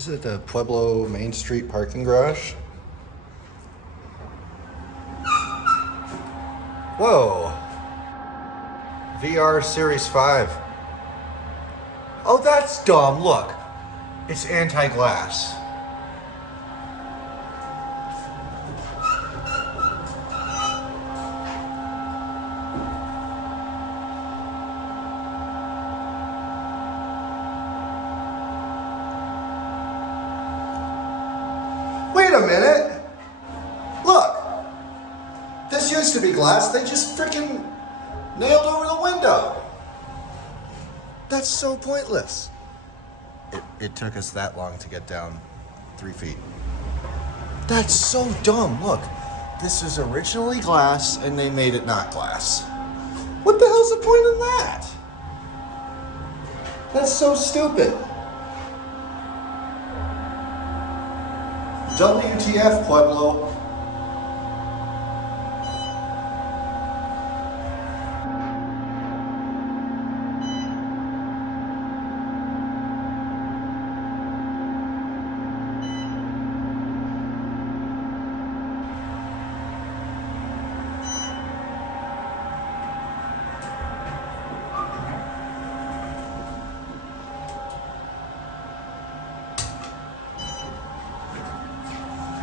Is it the Pueblo Main Street parking garage? Whoa. VR Series 5. Oh, that's dumb. Look. It's anti-glass. Wait a minute. Look. This used to be glass. They just freaking nailed over the window. That's so pointless. It took us that long to get down 3 feet. That's so dumb. Look, this is originally glass and they made it not glass. What the hell's the point in that? That's so stupid. WTF, Pueblo.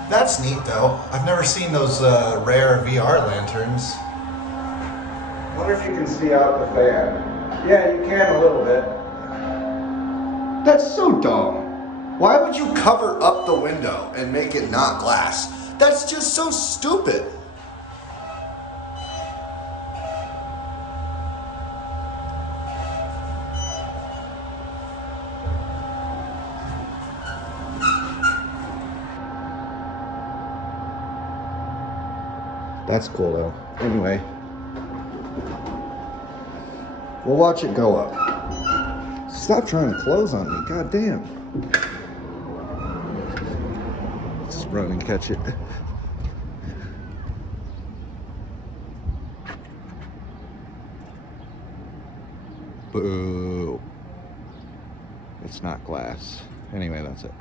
That's neat though. I've never seen those rare VR lanterns. Wonder if you can see out the fan. Yeah, you can a little bit. That's so dumb. Why would you cover up the window and make it not glass? That's just so stupid. That's cool though. Anyway, we'll watch it go up. Stop trying to close on me, god damn. Let's just run and catch it. Boo. It's not glass. Anyway, that's it.